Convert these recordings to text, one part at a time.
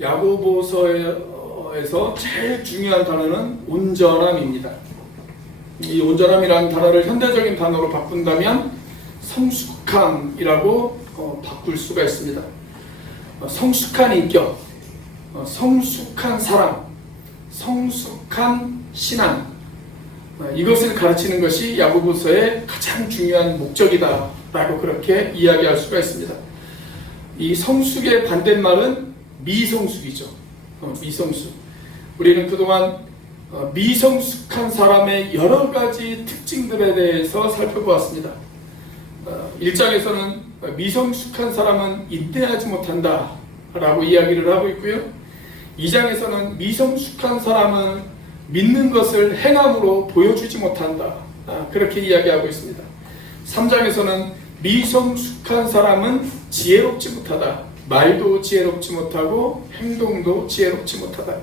야고보서에서 제일 중요한 단어는 온전함입니다. 이 온전함이라는 단어를 현대적인 단어로 바꾼다면 성숙함이라고 바꿀 수가 있습니다. 성숙한 인격, 성숙한 사람, 성숙한 신앙, 이것을 가르치는 것이 야고보서의 가장 중요한 목적이다라고 그렇게 이야기할 수가 있습니다. 이 성숙의 반대말은 미성숙이죠. 미성숙. 우리는 그동안 미성숙한 사람의 여러 가지 특징들에 대해서 살펴보았습니다. 1장에서는 미성숙한 사람은 인내하지 못한다 라고 이야기를 하고 있고요. 2장에서는 미성숙한 사람은 믿는 것을 행함으로 보여주지 못한다, 그렇게 이야기하고 있습니다. 3장에서는 미성숙한 사람은 지혜롭지 못하다, 말도 지혜롭지 못하고 행동도 지혜롭지 못하다.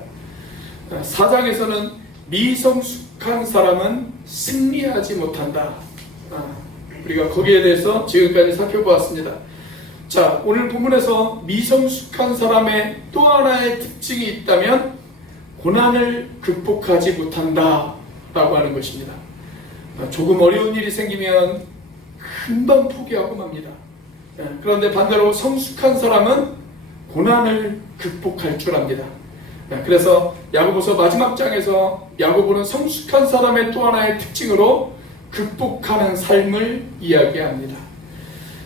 4장에서는 미성숙한 사람은 승리하지 못한다. 우리가 거기에 대해서 지금까지 살펴보았습니다. 자, 오늘 본문에서 미성숙한 사람의 또 하나의 특징이 있다면 고난을 극복하지 못한다 라고 하는 것입니다. 조금 어려운 일이 생기면 금방 포기하고 맙니다. 그런데 반대로 성숙한 사람은 고난을 극복할 줄 압니다. 그래서 야고보서 마지막 장에서 야고보는 성숙한 사람의 또 하나의 특징으로 극복하는 삶을 이야기합니다.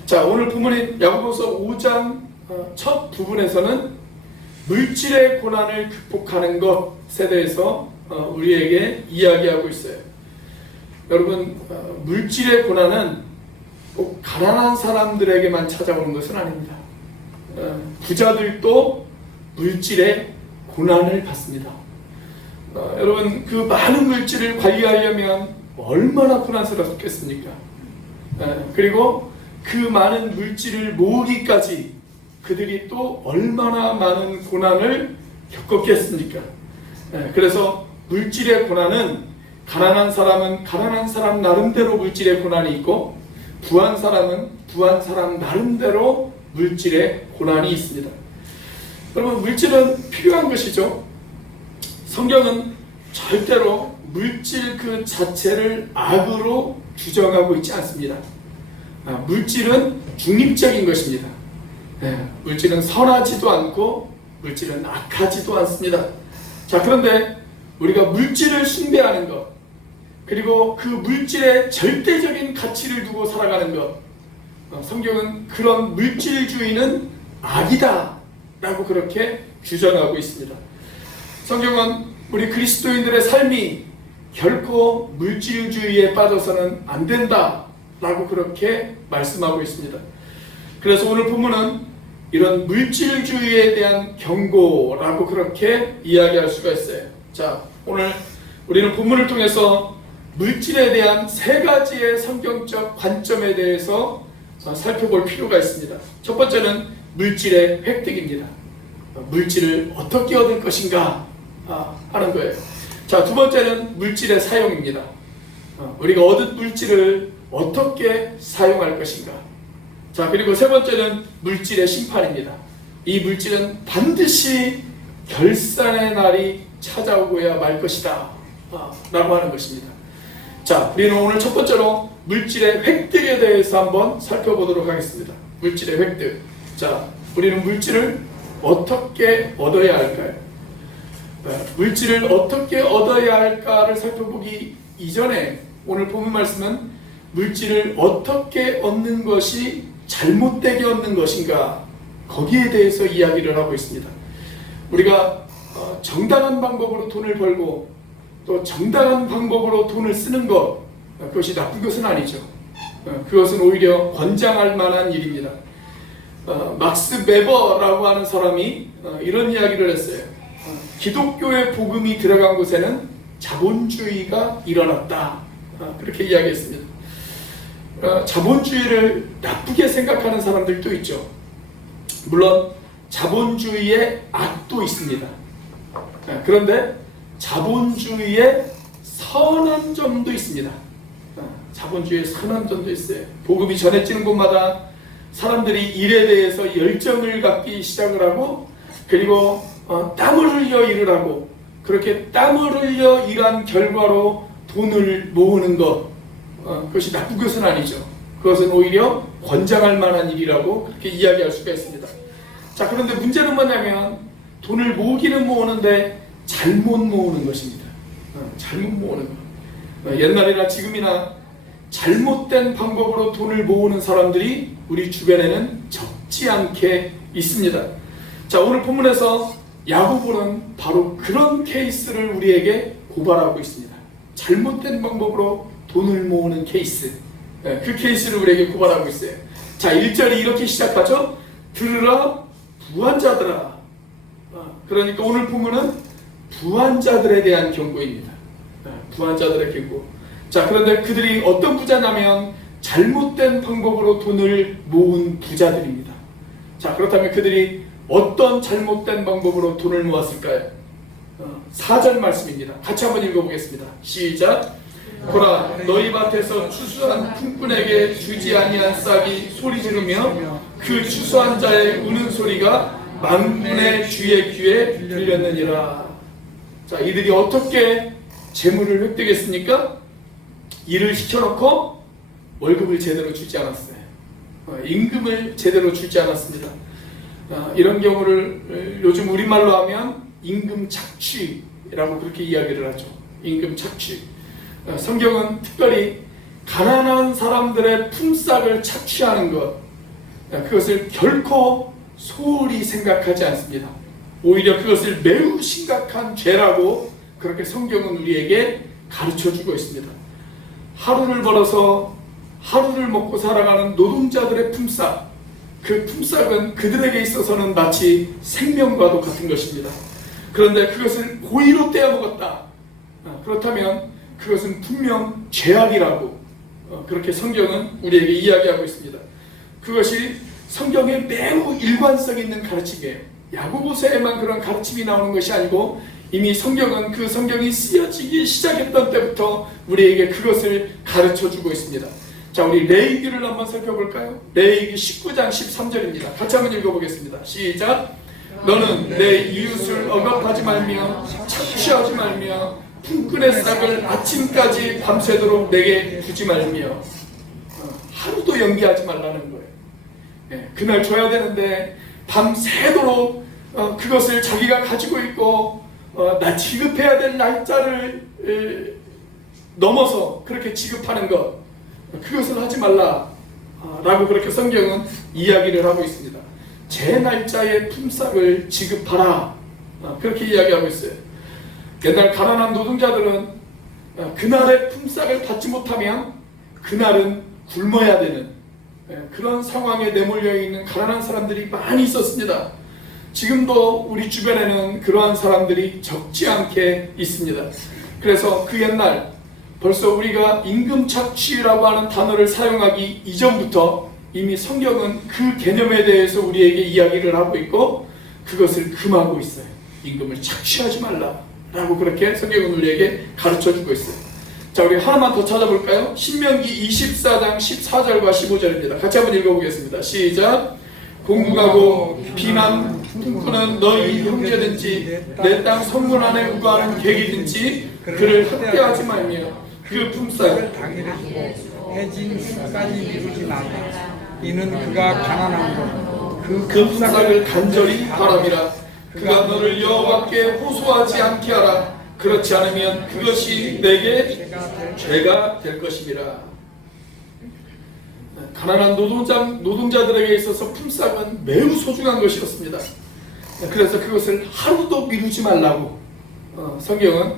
자, 오늘 본문인 야고보서 5장 첫 부분에서는 물질의 고난을 극복하는 것에 대해서 우리에게 이야기하고 있어요. 여러분, 물질의 고난은 꼭 가난한 사람들에게만 찾아오는 것은 아닙니다. 부자들도 물질의 고난을 받습니다. 여러분, 그 많은 물질을 관리하려면 얼마나 고난스럽겠습니까? 그리고 그 많은 물질을 모으기까지 그들이 또 얼마나 많은 고난을 겪었겠습니까? 그래서 물질의 고난은 가난한 사람은 가난한 사람 나름대로 물질의 고난이 있고, 부한 사람은 부한 사람 나름대로 물질의 고난이 있습니다. 여러분, 물질은 필요한 것이죠. 성경은 절대로 물질 그 자체를 악으로 규정하고 있지 않습니다. 물질은 중립적인 것입니다. 물질은 선하지도 않고 물질은 악하지도 않습니다. 자, 그런데 우리가 물질을 숭배하는 것, 그리고 그 물질의 절대적인 가치를 두고 살아가는 것, 성경은 그런 물질주의는 악이다 라고 그렇게 규정하고 있습니다. 성경은 우리 그리스도인들의 삶이 결코 물질주의에 빠져서는 안 된다 라고 그렇게 말씀하고 있습니다. 그래서 오늘 본문은 이런 물질주의에 대한 경고라고 그렇게 이야기할 수가 있어요. 자, 오늘 우리는 본문을 통해서 물질에 대한 세 가지의 성경적 관점에 대해서 살펴볼 필요가 있습니다. 첫 번째는 물질의 획득입니다. 물질을 어떻게 얻을 것인가 하는 거예요. 자, 두 번째는 물질의 사용입니다. 우리가 얻은 물질을 어떻게 사용할 것인가. 자, 그리고 세 번째는 물질의 심판입니다. 이 물질은 반드시 결산의 날이 찾아오고야 말 것이다 라고 하는 것입니다. 자, 우리는 오늘 첫 번째로 물질의 획득에 대해서 한번 살펴보도록 하겠습니다. 물질의 획득. 자, 우리는 물질을 어떻게 얻어야 할까요? 물질을 어떻게 얻어야 할까를 살펴보기 이전에 오늘 본문 말씀은 물질을 어떻게 얻는 것이 잘못되게 얻는 것인가, 거기에 대해서 이야기를 하고 있습니다. 우리가 정당한 방법으로 돈을 벌고 또 정당한 방법으로 돈을 쓰는 것, 그것이 나쁜 것은 아니죠. 그것은 오히려 권장할 만한 일입니다. 막스 베버라고 하는 사람이 이런 이야기를 했어요. 기독교의 복음이 들어간 곳에는 자본주의가 일어났다, 그렇게 이야기했습니다. 자본주의를 나쁘게 생각하는 사람들도 있죠. 물론 자본주의의 악도 있습니다. 그런데 자본주의의 선한 점도 있습니다. 자본주의의 선한 점도 있어요. 복음이 전해지는 곳마다 사람들이 일에 대해서 열정을 갖기 시작을 하고, 그리고 땀을 흘려 일을 하고 그렇게 땀을 흘려 일한 결과로 돈을 모으는 것, 그것이 나쁜 것은 아니죠. 그것은 오히려 권장할 만한 일이라고 그렇게 이야기할 수가 있습니다. 자, 그런데 문제는 뭐냐면 돈을 모으기는 모으는데 잘못 모으는 것입니다. 잘못 모으는 것. 옛날이나 지금이나 잘못된 방법으로 돈을 모으는 사람들이 우리 주변에는 적지 않게 있습니다. 자, 오늘 본문에서 야고보는 바로 그런 케이스를 우리에게 고발하고 있습니다. 잘못된 방법으로 돈을 모으는 케이스, 그 케이스를 우리에게 고발하고 있어요. 자, 1절이 이렇게 시작하죠. 들으라 부한자들아. 그러니까 오늘 본문은 부한자들에 대한 경고입니다. 부한자들의 경고. 자, 그런데 그들이 어떤 부자냐면 잘못된 방법으로 돈을 모은 부자들입니다. 자, 그렇다면 그들이 어떤 잘못된 방법으로 돈을 모았을까요? 4절 말씀입니다. 같이 한번 읽어보겠습니다. 시작. 보라, 너희 밭에서 추수한 품꾼에게 주지 아니한 싹이 소리 지르며 그 추수한 자의 우는 소리가 만군의 주의 귀에 들렸느니라. 자, 이들이 어떻게 재물을 획득했습니까? 일을 시켜놓고 월급을 제대로 주지 않았어요. 임금을 제대로 주지 않았습니다. 이런 경우를 요즘 우리말로 하면 임금 착취라고 그렇게 이야기를 하죠. 임금 착취. 성경은 특별히 가난한 사람들의 품삯을 착취하는 것, 그것을 결코 소홀히 생각하지 않습니다. 오히려 그것을 매우 심각한 죄라고 그렇게 성경은 우리에게 가르쳐주고 있습니다. 하루를 벌어서 하루를 먹고 살아가는 노동자들의 품삯, 그 품삯은 그들에게 있어서는 마치 생명과도 같은 것입니다. 그런데 그것을 고의로 떼어먹었다. 그렇다면 그것은 분명 죄악이라고 그렇게 성경은 우리에게 이야기하고 있습니다. 그것이 성경에 매우 일관성 있는 가르침이에요. 야고보서에만 그런 가르침이 나오는 것이 아니고 이미 성경은 그 성경이 쓰여지기 시작했던 때부터 우리에게 그것을 가르쳐주고 있습니다. 자, 우리 레위기를 한번 살펴볼까요? 레위기 19장 13절입니다. 같이 한번 읽어보겠습니다. 시작. 너는 내 이웃을 억압하지 말며 착취하지 말며 품꾼의 싹을 아침까지 밤새도록 내게 주지 말며. 하루도 연기하지 말라는 거예요. 그날 줘야 되는데 밤새도록 그것을 자기가 가지고 있고 나 지급해야 될 날짜를 넘어서 그렇게 지급하는 것, 그것을 하지 말라 라고 그렇게 성경은 이야기를 하고 있습니다. 제 날짜의 품삯을 지급하라, 그렇게 이야기하고 있어요. 옛날 가난한 노동자들은 그날의 품삯을 받지 못하면 그날은 굶어야 되는 그런 상황에 내몰려 있는 가난한 사람들이 많이 있었습니다. 지금도 우리 주변에는 그러한 사람들이 적지 않게 있습니다. 그래서 그 옛날 벌써 우리가 임금 착취라고 하는 단어를 사용하기 이전부터 이미 성경은 그 개념에 대해서 우리에게 이야기를 하고 있고 그것을 금하고 있어요. 임금을 착취하지 말라라고 그렇게 성경은 우리에게 가르쳐주고 있어요. 자, 우리 하나만 더 찾아볼까요? 신명기 24장 14절과 15절입니다. 같이 한번 읽어보겠습니다. 시작. 공국하고 비난 품꾼은 너희 형제든지 내 땅 성문 안에 우거하는 객이든지 그를 학대하지 말며 그 품삯을 당일에 주고 해진 수까지 미루지 말라. 이는 그가 가난한 것 그 품삯을 간절히 바람이라. 그가 너를 여호와께 호소하지 않게 하라. 그렇지 않으면 그것이 내게 죄가 될 것임이라. 가난한 노동자들에게 있어서 품삯은 매우 소중한 것이었습니다. 그래서 그것을 하루도 미루지 말라고 성경은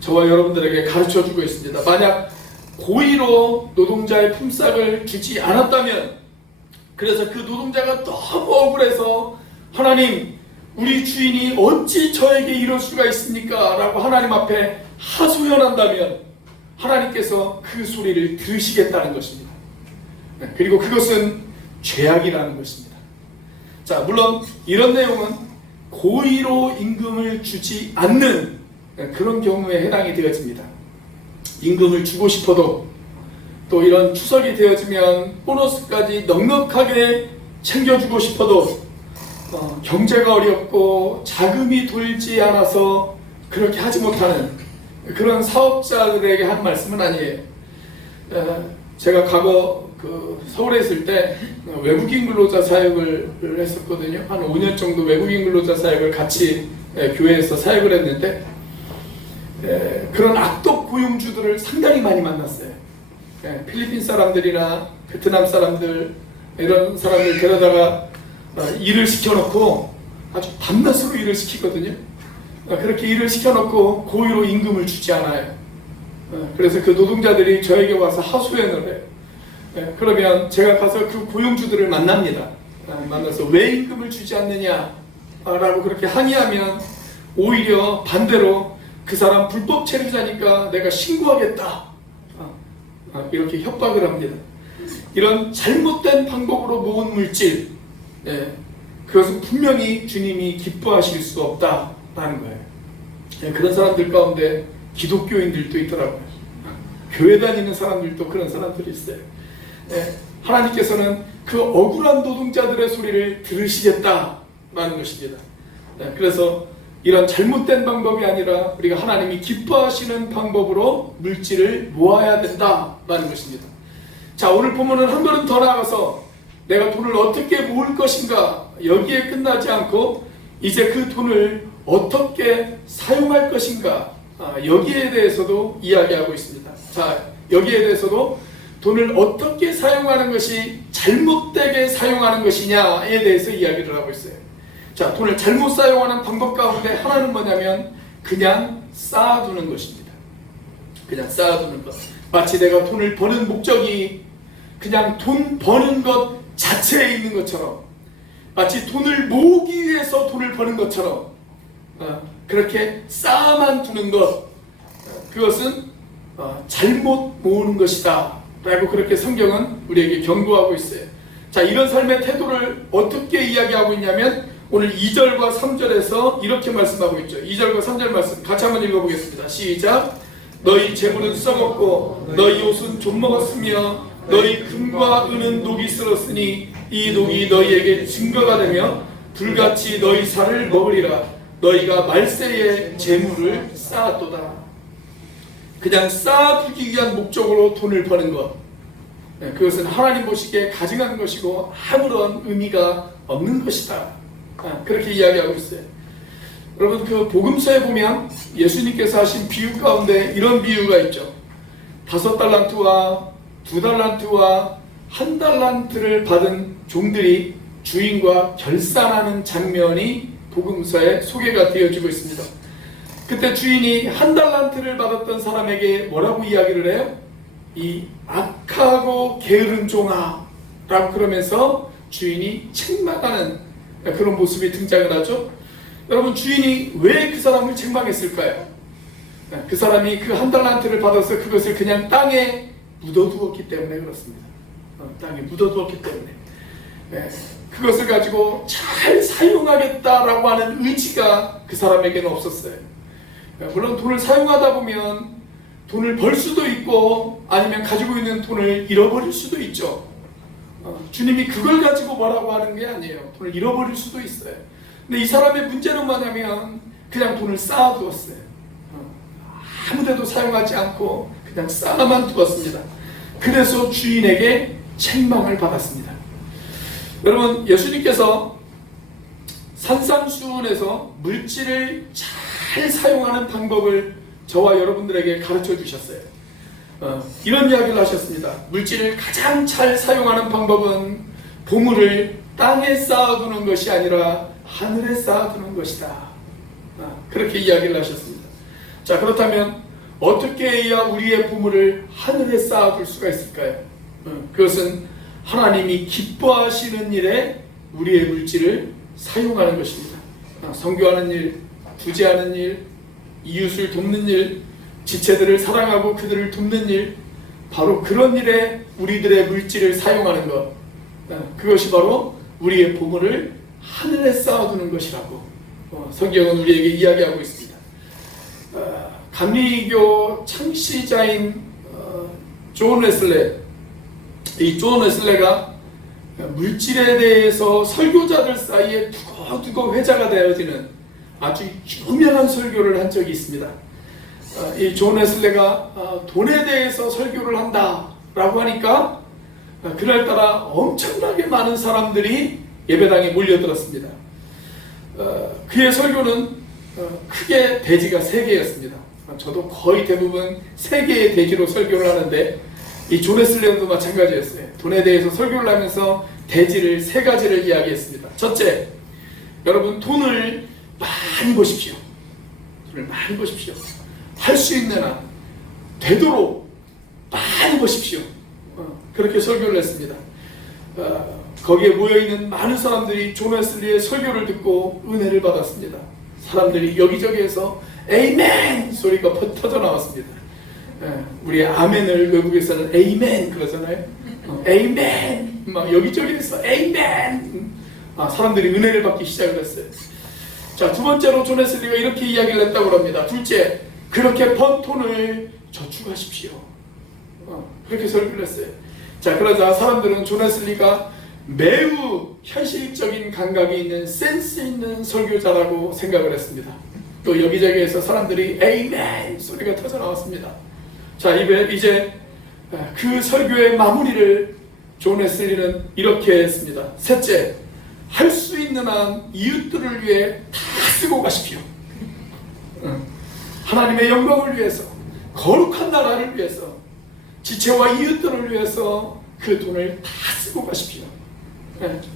저와 여러분들에게 가르쳐주고 있습니다. 만약 고의로 노동자의 품삯을 주지 않았다면, 그래서 그 노동자가 너무 억울해서 하나님, 우리 주인이 어찌 저에게 이럴 수가 있습니까? 라고 하나님 앞에 하소연한다면 하나님께서 그 소리를 들으시겠다는 것입니다. 그리고 그것은 죄악이라는 것입니다. 자, 물론 이런 내용은 고의로 임금을 주지 않는 그런 경우에 해당이 되어집니다. 임금을 주고 싶어도 또 이런 추석이 되어지면 보너스까지 넉넉하게 챙겨주고 싶어도 경제가 어렵고 자금이 돌지 않아서 그렇게 하지 못하는 그런 사업자들에게 한 말씀은 아니에요. 제가 과거 서울에 있을 때 외국인 근로자 사역을 했었거든요. 한 5년 정도 외국인 근로자 사역을 같이 교회에서 사역을 했는데 그런 악덕 고용주들을 상당히 많이 만났어요. 필리핀 사람들이나 베트남 사람들 이런 사람들 데려다가 일을 시켜놓고 아주 밤낮으로 일을 시키거든요. 그렇게 일을 시켜놓고 고의로 임금을 주지 않아요. 그래서 그 노동자들이 저에게 와서 하소연을 해요. 그러면 제가 가서 그 고용주들을 만납니다. 만나서 왜 임금을 주지 않느냐라고 그렇게 항의하면 오히려 반대로 그 사람 불법 체류자니까 내가 신고하겠다. 이렇게 협박을 합니다. 이런 잘못된 방법으로 모은 물질, 그것은 분명히 주님이 기뻐하실 수 없다라는 거예요. 그런 사람들 가운데 기독교인들도 있더라고요. 교회 다니는 사람들도 그런 사람들이 있어요. 하나님께서는 그 억울한 노동자들의 소리를 들으시겠다라는 것입니다. 그래서 이런 잘못된 방법이 아니라 우리가 하나님이 기뻐하시는 방법으로 물질을 모아야 된다라는 것입니다. 자, 오늘 본문은 한 걸음 더 나아가서 내가 돈을 어떻게 모을 것인가 여기에 끝나지 않고 이제 그 돈을 어떻게 사용할 것인가 여기에 대해서도 이야기하고 있습니다. 자, 여기에 대해서도 돈을 어떻게 사용하는 것이 잘못되게 사용하는 것이냐에 대해서 이야기를 하고 있어요. 자, 돈을 잘못 사용하는 방법 가운데 하나는 뭐냐면 그냥 쌓아두는 것입니다. 그냥 쌓아두는 것. 마치 내가 돈을 버는 목적이 그냥 돈 버는 것 자체에 있는 것처럼, 마치 돈을 모으기 위해서 돈을 버는 것처럼 그렇게 쌓아만 두는 것, 그것은 잘못 모으는 것이다 라고 그렇게 성경은 우리에게 경고하고 있어요. 자, 이런 삶의 태도를 어떻게 이야기하고 있냐면 오늘 2절과 3절에서 이렇게 말씀하고 있죠. 2절과 3절 말씀 같이 한번 읽어보겠습니다. 시작. 너희 재물은 썩었고 너희 옷은 좀먹었으며 너희 금과 은은 녹이 슬었으니 이 녹이 너희에게 증거가 되며 불같이 너희 살을 먹으리라. 너희가 말세에 재물을 쌓았도다. 그냥 쌓아두기 위한 목적으로 돈을 버는 것, 그것은 하나님 보시기에 가증한 것이고 아무런 의미가 없는 것이다. 그렇게 이야기하고 있어요. 여러분, 그 복음서에 보면 예수님께서 하신 비유 가운데 이런 비유가 있죠. 5달란트와 2달란트와 1달란트를 받은 종들이 주인과 결산하는 장면이 복음서에 소개가 되어지고 있습니다. 그때 주인이 1달란트를 받았던 사람에게 뭐라고 이야기를 해요? 이 악하고 게으른 종아 라고 그러면서 주인이 책망하는 그런 모습이 등장을 하죠. 여러분, 주인이 왜 그 사람을 책망했을까요? 그 사람이 그 1달란트를 받아서 그것을 그냥 땅에 묻어두었기 때문에 그렇습니다. 땅에 묻어두었기 때문에 그것을 가지고 잘 사용하겠다라고 하는 의지가 그 사람에게는 없었어요. 물론 돈을 사용하다 보면 돈을 벌 수도 있고 아니면 가지고 있는 돈을 잃어버릴 수도 있죠. 주님이 그걸 가지고 뭐라고 하는 게 아니에요. 돈을 잃어버릴 수도 있어요. 근데 이 사람의 문제는 뭐냐면 그냥 돈을 쌓아두었어요. 아무데도 사용하지 않고 그냥 쌓아만 두었습니다. 그래서 주인에게 책망을 받았습니다. 여러분, 예수님께서 산상수훈에서 물질을 잘 사용하는 방법을 저와 여러분들에게 가르쳐 주셨어요. 이런 이야기를 하셨습니다. 물질을 가장 잘 사용하는 방법은 보물을 땅에 쌓아두는 것이 아니라 하늘에 쌓아두는 것이다. 그렇게 이야기를 하셨습니다. 자, 그렇다면 어떻게 해야 우리의 보물을 하늘에 쌓아둘 수가 있을까요? 그것은 하나님이 기뻐하시는 일에 우리의 물질을 사용하는 것입니다. 선교하는 일, 구제하는 일, 이웃을 돕는 일, 지체들을 사랑하고 그들을 돕는 일, 바로 그런 일에 우리들의 물질을 사용하는 것, 그것이 바로 우리의 보물을 하늘에 쌓아두는 것이라고 성경은 우리에게 이야기하고 있습니다. 감리교 창시자인 존 웨슬레, 이 존 웨슬레가 물질에 대해서 설교자들 사이에 두고두고 회자가 되어지는 아주 유명한 설교를 한 적이 있습니다. 이 존 웨슬레가 돈에 대해서 설교를 한다라고 하니까 그날따라 엄청나게 많은 사람들이 예배당에 몰려들었습니다. 그의 설교는 크게 대지가 3개였습니다. 저도 거의 대부분 3개의 대지로 설교를 하는데 이 존 웨슬레도 마찬가지였어요. 돈에 대해서 설교를 하면서 대지를 3가지를 이야기했습니다. 첫째, 여러분 돈을 많이 버십시오. 돈을 많이 버십시오. 할 수 있는 한 되도록 많이 버십시오. 그렇게 설교를 했습니다. 거기에 모여있는 많은 사람들이 존 웨슬리의 설교를 듣고 은혜를 받았습니다. 사람들이 여기저기에서 에이멘 소리가 터져 나왔습니다. 우리 아멘을 외국에서는 에이멘 그러잖아요. 에이멘 막 여기저기에서 에이멘. 사람들이 은혜를 받기 시작을 했어요. 자, 두 번째로 존 웨슬리가 이렇게 이야기를 했다고 합니다. 둘째, 그렇게 번 돈을 저축하십시오. 그렇게 설교를 했어요. 자, 그러자 사람들은 존 웨슬리가 매우 현실적인 감각이 있는 센스 있는 설교자라고 생각을 했습니다. 또 여기저기에서 사람들이 에이멘 소리가 터져 나왔습니다. 자, 이제 그 설교의 마무리를 존 웨슬리는 이렇게 했습니다. 셋째, 할 수 있는 한 이웃들을 위해 다 쓰고 가십시오. 하나님의 영광을 위해서, 거룩한 나라를 위해서, 지체와 이웃들을 위해서 그 돈을 다 쓰고 가십시오.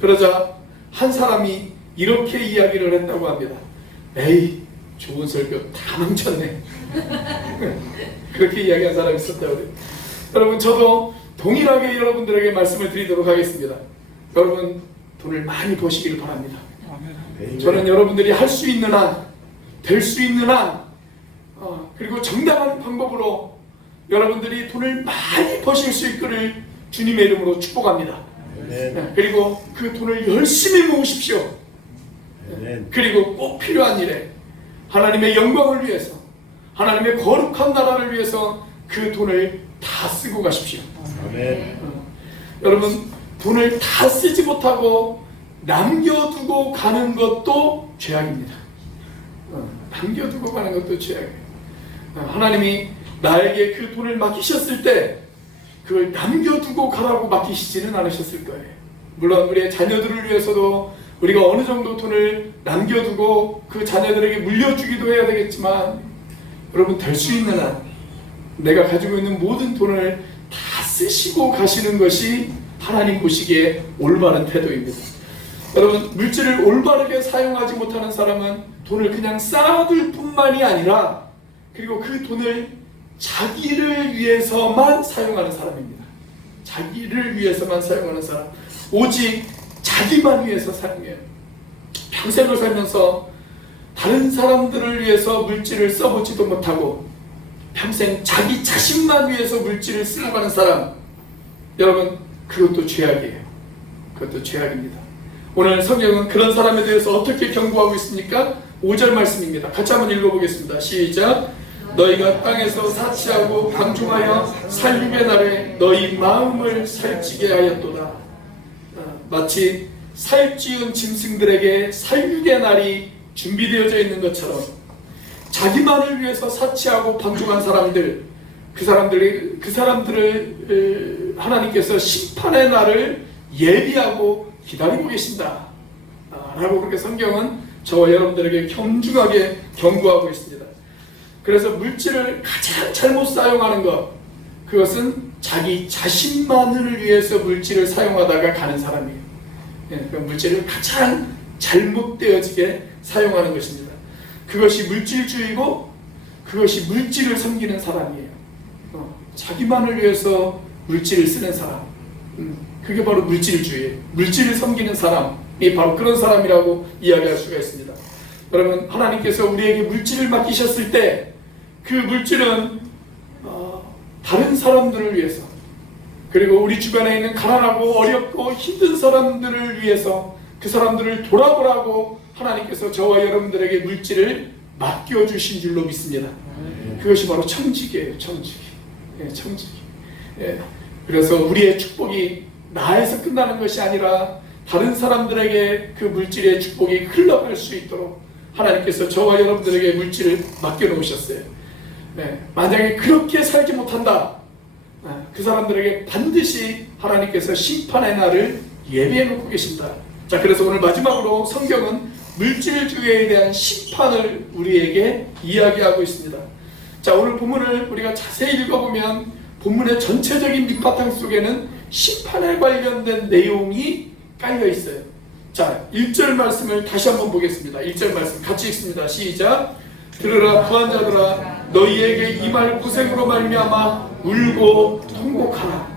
그러자 한 사람이 이렇게 이야기를 했다고 합니다. 에이, 좋은 설교 다 망쳤네. 그렇게 이야기한 사람이 있었다고 해요. 여러분, 저도 동일하게 여러분들에게 말씀을 드리도록 하겠습니다. 여러분, 돈을 많이 버시기를 바랍니다. 저는 여러분들이 할 수 있는 한, 될 수 있는 한, 그리고 정당한 방법으로 여러분들이 돈을 많이 버실 수 있기를 주님의 이름으로 축복합니다. 그리고 그 돈을 열심히 모으십시오. 그리고 꼭 필요한 일에 하나님의 영광을 위해서, 하나님의 거룩한 나라를 위해서 그 돈을 다 쓰고 가십시오. 여러분, 돈을 다 쓰지 못하고 남겨두고 가는 것도 죄악입니다. 남겨두고 가는 것도 죄악이에요. 하나님이 나에게 그 돈을 맡기셨을 때 그걸 남겨두고 가라고 맡기시지는 않으셨을 거예요. 물론 우리의 자녀들을 위해서도 우리가 어느 정도 돈을 남겨두고 그 자녀들에게 물려주기도 해야 되겠지만, 여러분, 될 수 있는 한 내가 가지고 있는 모든 돈을 다 쓰시고 가시는 것이 하나님 보시기에 올바른 태도입니다. 여러분, 물질을 올바르게 사용하지 못하는 사람은 돈을 그냥 쌓아둘 뿐만이 아니라, 그리고 그 돈을 자기를 위해서만 사용하는 사람입니다. 자기를 위해서만 사용하는 사람, 오직 자기만 위해서 사용해요. 평생을 살면서 다른 사람들을 위해서 물질을 써보지도 못하고 평생 자기 자신만 위해서 물질을 쓰고 가는 사람, 여러분, 그것도 죄악이에요. 그것도 죄악입니다. 오늘 성경은 그런 사람에 대해서 어떻게 경고하고 있습니까? 5절 말씀입니다. 같이 한번 읽어보겠습니다. 시작. 너희가 땅에서 사치하고 방종하여 살육의 날에 너희 마음을 살찌게 하였도다. 마치 살찌운 짐승들에게 살육의 날이 준비되어져 있는 것처럼 자기만을 위해서 사치하고 방종한 사람들, 그 사람들을 하나님께서 심판의 날을 예비하고 기다리고 계신다 라고 그렇게 성경은 저와 여러분들에게 겸중하게 경고하고 있습니다. 그래서 물질을 가장 잘못 사용하는 것, 그것은 자기 자신만을 위해서 물질을 사용하다가 가는 사람이에요. 물질을 가장 잘못되어지게 사용하는 것입니다. 그것이 물질주의고 그것이 물질을 섬기는 사람이에요. 자기만을 위해서 물질을 쓰는 사람, 그게 바로 물질주의예요. 물질을 섬기는 사람이 바로 그런 사람이라고 이야기할 수가 있습니다. 여러분, 하나님께서 우리에게 물질을 맡기셨을 때 그 물질은 다른 사람들을 위해서, 그리고 우리 주변에 있는 가난하고 어렵고 힘든 사람들을 위해서, 그 사람들을 돌아보라고 하나님께서 저와 여러분들에게 물질을 맡겨주신 줄로 믿습니다. 그것이 바로 청지기예요. 청지기. 청지기. 그래서 우리의 축복이 나에서 끝나는 것이 아니라 다른 사람들에게 그 물질의 축복이 흘러갈 수 있도록 하나님께서 저와 여러분들에게 물질을 맡겨놓으셨어요. 만약에 그렇게 살지 못한다, 그 사람들에게 반드시 하나님께서 심판의 날을 예비해 놓고 계신다. 자, 그래서 오늘 마지막으로 성경은 물질주의에 대한 심판을 우리에게 이야기하고 있습니다. 자, 오늘 본문을 우리가 자세히 읽어보면 본문의 전체적인 밑바탕 속에는 심판에 관련된 내용이 깔려 있어요. 자, 1절 말씀을 다시 한번 보겠습니다. 1절 말씀 같이 읽습니다. 시작. 들으라 부한자들아, 너희에게 이 말 고생으로 말미암아 울고 통곡하라.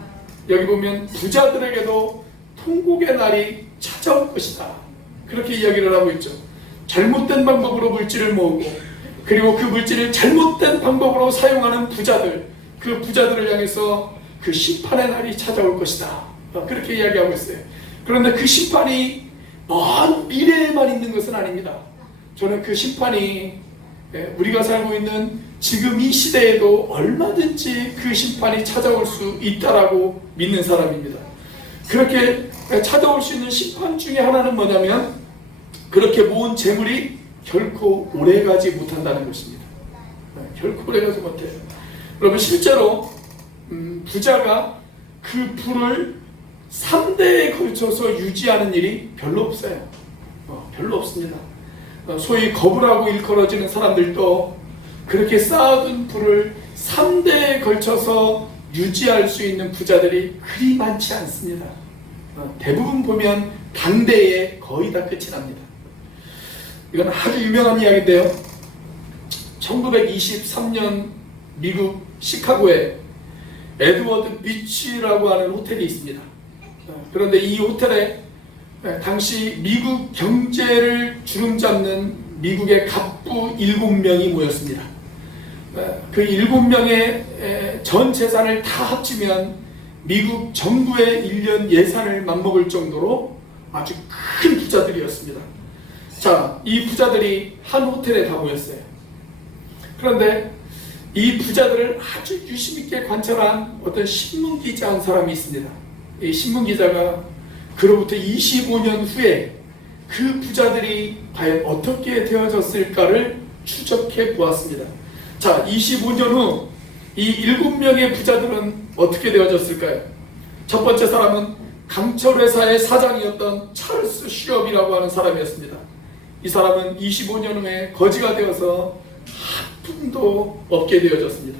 여기 보면 부자들에게도 통곡의 날이 찾아올 것이다, 그렇게 이야기를 하고 있죠. 잘못된 방법으로 물질을 모으고, 그리고 그 물질을 잘못된 방법으로 사용하는 부자들, 그 부자들을 향해서 그 심판의 날이 찾아올 것이다, 그렇게 이야기하고 있어요. 그런데 그 심판이 먼 미래에만 있는 것은 아닙니다. 저는 그 심판이 우리가 살고 있는 지금 이 시대에도 얼마든지 그 심판이 찾아올 수 있다라고 믿는 사람입니다. 그렇게 찾아올 수 있는 심판 중에 하나는 뭐냐면, 그렇게 모은 재물이 결코 오래가지 못한다는 것입니다. 결코 오래가지 못해요. 여러분, 실제로 부자가 그 부를 3대에 걸쳐서 유지하는 일이 별로 없어요. 별로 없습니다. 소위 거부라고 일컬어지는 사람들도 그렇게 쌓아둔 부를 3대에 걸쳐서 유지할 수 있는 부자들이 그리 많지 않습니다. 대부분 보면 당대에 거의 다 끝이 납니다. 이건 아주 유명한 이야기인데요. 1923년 미국 시카고에 에드워드 비치라고 하는 호텔이 있습니다. 그런데 이 호텔에 당시 미국 경제를 주름잡는 미국의 갑부 7명이 모였습니다. 그 7명의 전 재산을 다 합치면 미국 정부의 1년 예산을 맞먹을 정도로 아주 큰 부자들이었습니다. 자, 이 부자들이 한 호텔에 다 모였어요. 그런데 이 부자들을 아주 유심 있게 관찰한 어떤 신문기자 한 사람이 있습니다. 이 신문기자가 그로부터 25년 후에 그 부자들이 과연 어떻게 되어졌을까를 추적해 보았습니다. 자, 25년 후 이 7명의 부자들은 어떻게 되어졌을까요? 첫 번째 사람은 강철회사의 사장이었던 찰스 슈업이라고 하는 사람이었습니다. 이 사람은 25년 후에 거지가 되어서 한 푼도 없게 되어졌습니다.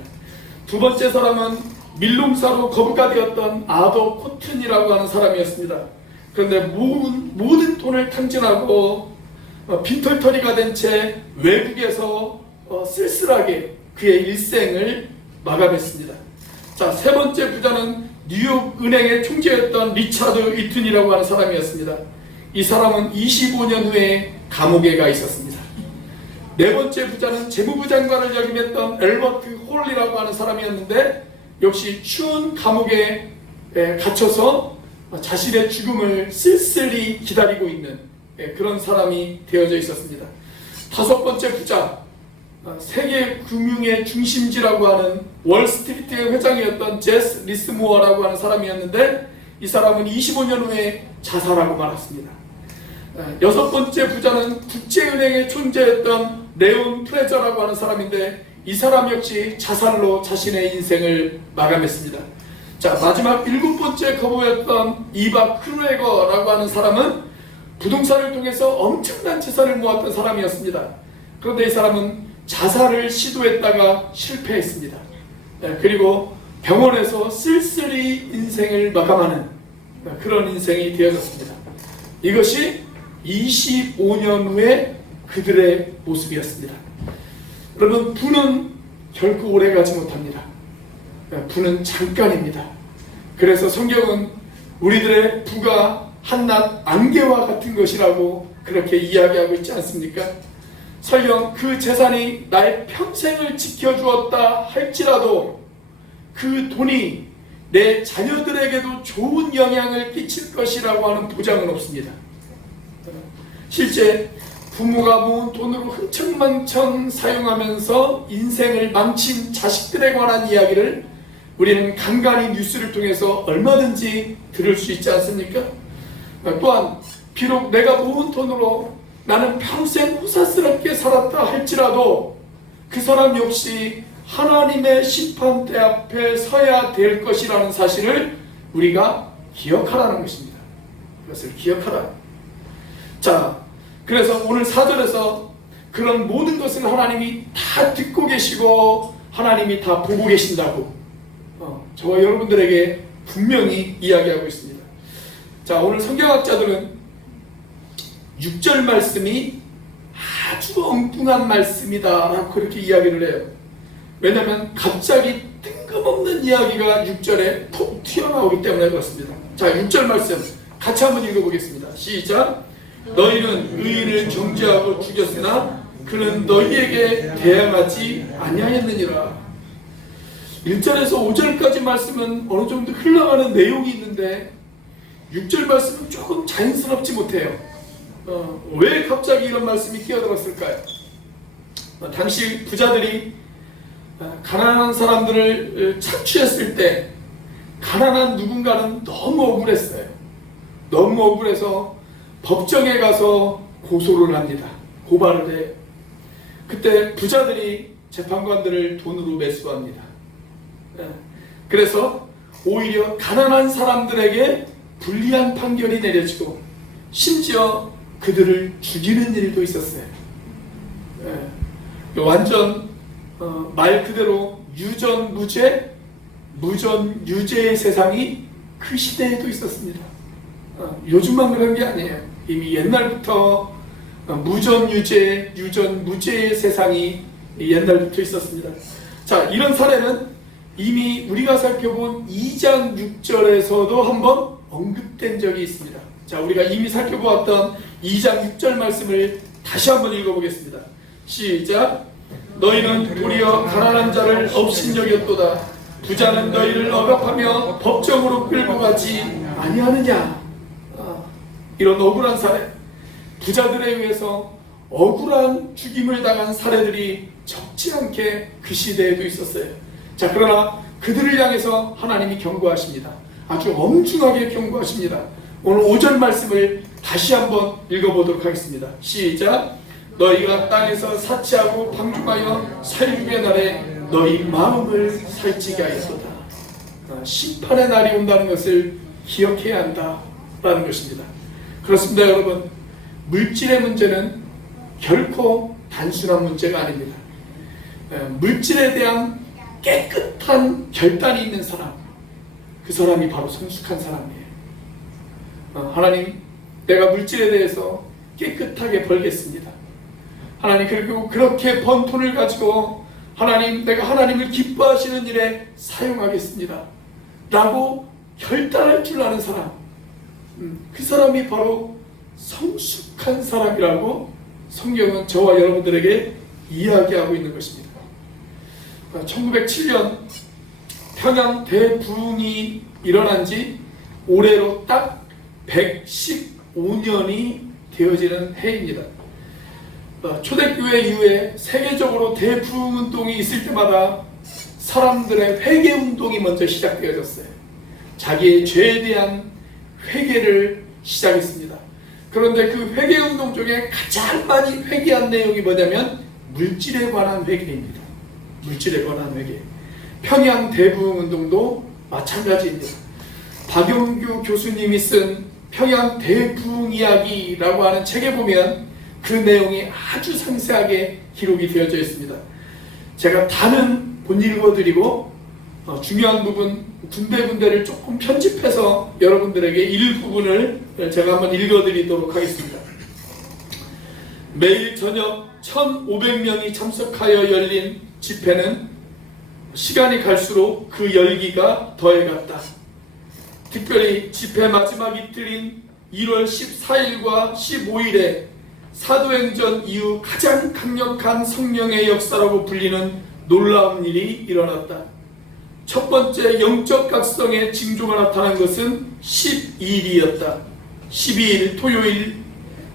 두 번째 사람은 밀농사로 거부가 되었던 아더 코튼이라고 하는 사람이었습니다. 그런데 모든 돈을 탕진하고 빈털터리가 된 채 외국에서 쓸쓸하게 그의 일생을 마감했습니다. 자, 세 번째 부자는 뉴욕 은행의 총재였던 리차드 이튼이라고 하는 사람이었습니다. 이 사람은 25년 후에 감옥에 가 있었습니다. 네 번째 부자는 재무부 장관을 역임했던 엘버트 홀이라고 하는 사람이었는데, 역시 추운 감옥에 갇혀서 자신의 죽음을 쓸쓸히 기다리고 있는 그런 사람이 되어져 있었습니다. 다섯 번째 부자, 세계 금융의 중심지라고 하는 월스트리트의 회장이었던 제스 리스모어라고 하는 사람이었는데, 이 사람은 25년 후에 자살하고 말았습니다. 여섯 번째 부자는 국제은행의 존재였던 레온 프레저라고 하는 사람인데, 이 사람 역시 자살로 자신의 인생을 마감했습니다. 자, 마지막 일곱 번째 거부였던 이바 크루에거라고 하는 사람은 부동산을 통해서 엄청난 재산을 모았던 사람이었습니다. 그런데 이 사람은 자살을 시도했다가 실패했습니다. 그리고 병원에서 쓸쓸히 인생을 마감하는 그런 인생이 되어졌습니다. 이것이 25년 후에 그들의 모습이었습니다. 여러분, 부는 결코 오래가지 못합니다. 부는 잠깐입니다. 그래서 성경은 우리들의 부가 한낱 안개와 같은 것이라고 그렇게 이야기하고 있지 않습니까? 설령 그 재산이 나의 평생을 지켜주었다 할지라도 그 돈이 내 자녀들에게도 좋은 영향을 끼칠 것이라고 하는 보장은 없습니다. 실제 부모가 모은 돈으로 흥청망청 사용하면서 인생을 망친 자식들에 관한 이야기를 우리는 간간히 뉴스를 통해서 얼마든지 들을 수 있지 않습니까? 또한 비록 내가 모은 돈으로 나는 평생 후사스럽게 살았다 할지라도 그 사람 역시 하나님의 심판대 앞에 서야 될 것이라는 사실을 우리가 기억하라는 것입니다. 그것을 기억하라. 자, 그래서 오늘 4절에서 그런 모든 것을 하나님이 다 듣고 계시고 하나님이 다 보고 계신다고 저와 여러분들에게 분명히 이야기하고 있습니다. 자, 오늘 성경학자들은 6절 말씀이 아주 엉뚱한 말씀이다 라고 그렇게 이야기를 해요. 왜냐하면 갑자기 뜬금없는 이야기가 6절에 톡 튀어나오기 때문에 그렇습니다. 자, 6절 말씀 같이 한번 읽어보겠습니다. 시작. 너희는 의인을 정죄하고 죽였으나 그는 너희에게 대항하지 아니하였느니라. 1절에서 5절까지 말씀은 어느 정도 흘러가는 내용이 있는데 6절 말씀은 조금 자연스럽지 못해요. 왜 갑자기 이런 말씀이 끼어들었을까요? 당시 부자들이 가난한 사람들을 착취했을 때 가난한 누군가는 너무 억울했어요. 너무 억울해서 법정에 가서 고소를 합니다. 고발을 해요. 그때 부자들이 재판관들을 돈으로 매수합니다. 그래서 오히려 가난한 사람들에게 불리한 판결이 내려지고 심지어 그들을 죽이는 일도 있었어요. 완전 말 그대로 유전무죄, 무전유죄의 세상이 그 시대에도 있었습니다. 요즘만 그런 게 아니에요. 이미 옛날부터 무전유죄, 유전무죄의 세상이 옛날부터 있었습니다. 자, 이런 사례는 이미 우리가 살펴본 2장 6절에서도 한번 언급된 적이 있습니다. 자, 우리가 이미 살펴보았던 2장 6절 말씀을 다시 한번 읽어보겠습니다. 시작. 너희는 도리어 가난한 자를 업신여겼도다. 부자는 너희를 억압하며 법정으로 끌고 가지 아니하느냐. 이런 억울한 사례, 부자들에 의해서 억울한 죽임을 당한 사례들이 적지 않게 그 시대에도 있었어요. 자, 그러나 그들을 향해서 하나님이 경고하십니다. 아주 엄중하게 경고하십니다. 오늘 5절 말씀을 다시 한번 읽어보도록 하겠습니다. 시작. 너희가 땅에서 사치하고 방종하여 살육의 날에 너희 마음을 살찌게 하였도다. 심판의 날이 온다는 것을 기억해야 한다라는 것입니다. 그렇습니다, 여러분. 물질의 문제는 결코 단순한 문제가 아닙니다. 물질에 대한 깨끗한 결단이 있는 사람, 그 사람이 바로 성숙한 사람이에요. 하나님, 내가 물질에 대해서 깨끗하게 벌겠습니다. 하나님, 그리고 그렇게 번 돈을 가지고 하나님, 내가 하나님을 기뻐하시는 일에 사용하겠습니다 라고 결단할 줄 아는 사람, 그 사람이 바로 성숙한 사람이라고 성경은 저와 여러분들에게 이야기하고 있는 것입니다. 1907년 평양 대부흥이 일어난 지 올해로 딱 115년이 되어지는 해입니다. 초대교회 이후에 세계적으로 대부흥운동이 있을 때마다 사람들의 회개운동이 먼저 시작되어졌어요. 자기의 죄에 대한 회개를 시작했습니다. 그런데 그 회개운동 중에 가장 많이 회개한 내용이 뭐냐면 물질에 관한 회개입니다. 물질에 관한 회개. 평양 대부흥운동도 마찬가지입니다. 박용규 교수님이 쓴 평양 대부흥 이야기라고 하는 책에 보면 그 내용이 아주 상세하게 기록이 되어져 있습니다. 제가 다는 못 읽어드리고 중요한 부분 군데군데를 조금 편집해서 여러분들에게 일부분을 제가 한번 읽어드리도록 하겠습니다. 매일 저녁 1,500명이 참석하여 열린 집회는 시간이 갈수록 그 열기가 더해갔다. 특별히 집회 마지막 이틀인 1월 14일과 15일에 사도행전 이후 가장 강력한 성령의 역사라고 불리는 놀라운 일이 일어났다. 첫 번째 영적 각성의 징조가 나타난 것은 12일이었다. 12일 토요일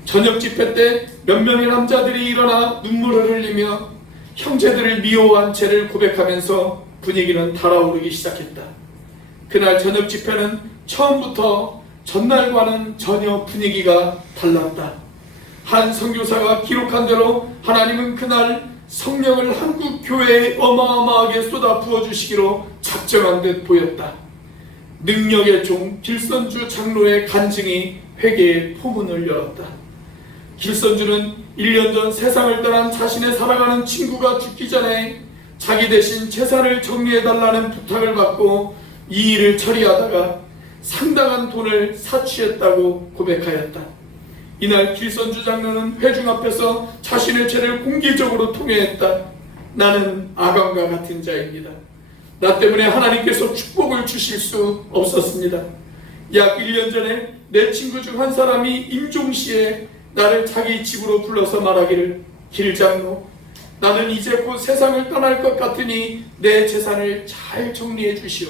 저녁 집회 때 몇 명의 남자들이 일어나 눈물을 흘리며 형제들을 미워한 죄를 고백하면서 분위기는 달아오르기 시작했다. 그날 저녁 집회는 처음부터 전날과는 전혀 분위기가 달랐다. 한 선교사가 기록한 대로 하나님은 그날 성령을 한국 교회에 어마어마하게 쏟아 부어주시기로 작정한 듯 보였다. 능력의 종 길선주 장로의 간증이 회개의 포문을 열었다. 길선주는 1년 전 세상을 떠난 자신의 사랑하는 친구가 죽기 전에 자기 대신 재산을 정리해달라는 부탁을 받고 이 일을 처리하다가 상당한 돈을 사취했다고 고백하였다. 이날 길선주 장로는 회중 앞에서 자신의 죄를 공개적으로 통회했다. 나는 아간과 같은 자입니다. 나 때문에 하나님께서 축복을 주실 수 없었습니다. 약 1년 전에 내 친구 중 한 사람이 임종시에 나를 자기 집으로 불러서 말하기를, 길장로, 나는 이제 곧 세상을 떠날 것 같으니 내 재산을 잘 정리해 주시오.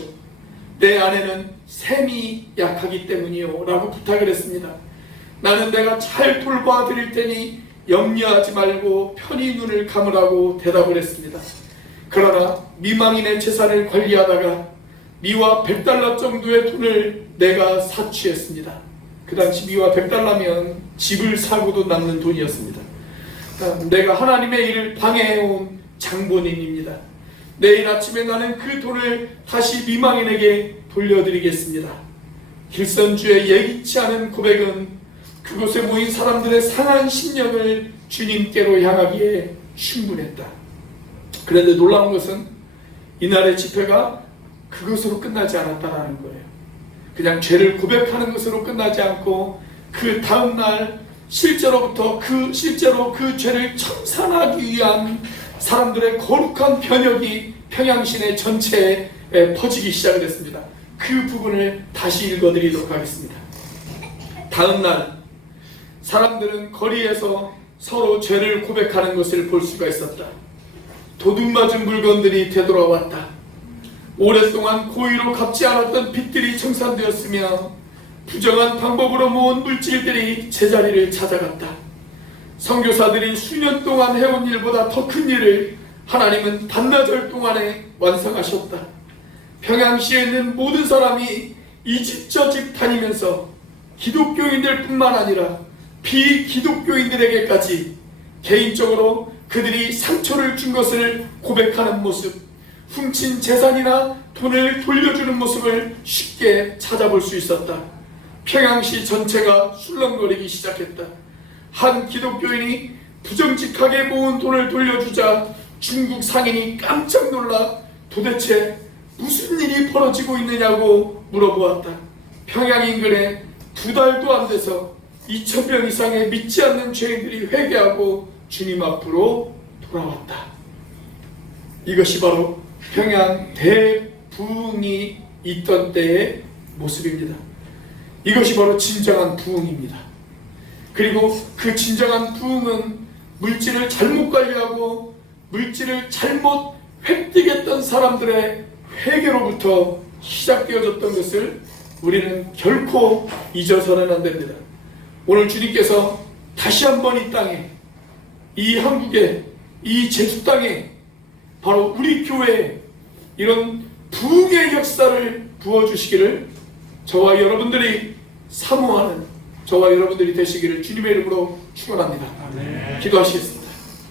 내 아내는 셈이 약하기 때문이요 라고 부탁을 했습니다. 나는 내가 잘 돌봐 드릴 테니 염려하지 말고 편히 눈을 감으라고 대답을 했습니다. 그러나 미망인의 재산을 관리하다가 미화 100달러 정도의 돈을 내가 사취했습니다. 그 당시 미화 100달러면 집을 사고도 남는 돈이었습니다. 내가 하나님의 일을 방해해온 장본인입니다. 내일 아침에 나는 그 돈을 다시 미망인에게 돌려드리겠습니다. 길선주의 예기치 않은 고백은 그곳에 모인 사람들의 상한 심령을 주님께로 향하기에 충분했다. 그런데 놀라운 것은 이날의 집회가 그것으로 끝나지 않았다는 거예요. 그냥 죄를 고백하는 것으로 끝나지 않고 그 다음날 실제로 그 죄를 청산하기 위한 사람들의 거룩한 변혁이 평양시내 전체에 퍼지기 시작했습니다. 그 부분을 다시 읽어드리도록 하겠습니다. 다음날 사람들은 거리에서 서로 죄를 고백하는 것을 볼 수가 있었다. 도둑맞은 물건들이 되돌아왔다. 오랫동안 고의로 갚지 않았던 빚들이 청산되었으며 부정한 방법으로 모은 물질들이 제자리를 찾아갔다. 선교사들이 수년 동안 해온 일보다 더 큰 일을 하나님은 반나절 동안에 완성하셨다. 평양시에 있는 모든 사람이 이 집 저 집 다니면서 기독교인들 뿐만 아니라 비기독교인들에게까지 개인적으로 그들이 상처를 준 것을 고백하는 모습, 훔친 재산이나 돈을 돌려주는 모습을 쉽게 찾아볼 수 있었다. 평양시 전체가 술렁거리기 시작했다. 한 기독교인이 부정직하게 모은 돈을 돌려주자 중국 상인이 깜짝 놀라 도대체 무슨 일이 벌어지고 있느냐고 물어보았다. 평양 인근에 2달도 안 돼서 2,000명 이상의 믿지 않는 죄인들이 회개하고 주님 앞으로 돌아왔다. 이것이 바로 평양 대부흥이 있던 때의 모습입니다. 이것이 바로 진정한 부흥입니다. 그리고 그 진정한 부흥은 물질을 잘못 관리하고 물질을 잘못 획득했던 사람들의 회개로부터 시작되어졌던 것을 우리는 결코 잊어서는 안 됩니다. 오늘 주님께서 다시 한번 이 땅에, 이 한국에, 이 제주 땅에 바로 우리 교회에 이런 부흥의 역사를 부어주시기를 저와 여러분들이 사모하는 저와 여러분들이 되시기를 주님의 이름으로 축원합니다. 기도하시겠습니다.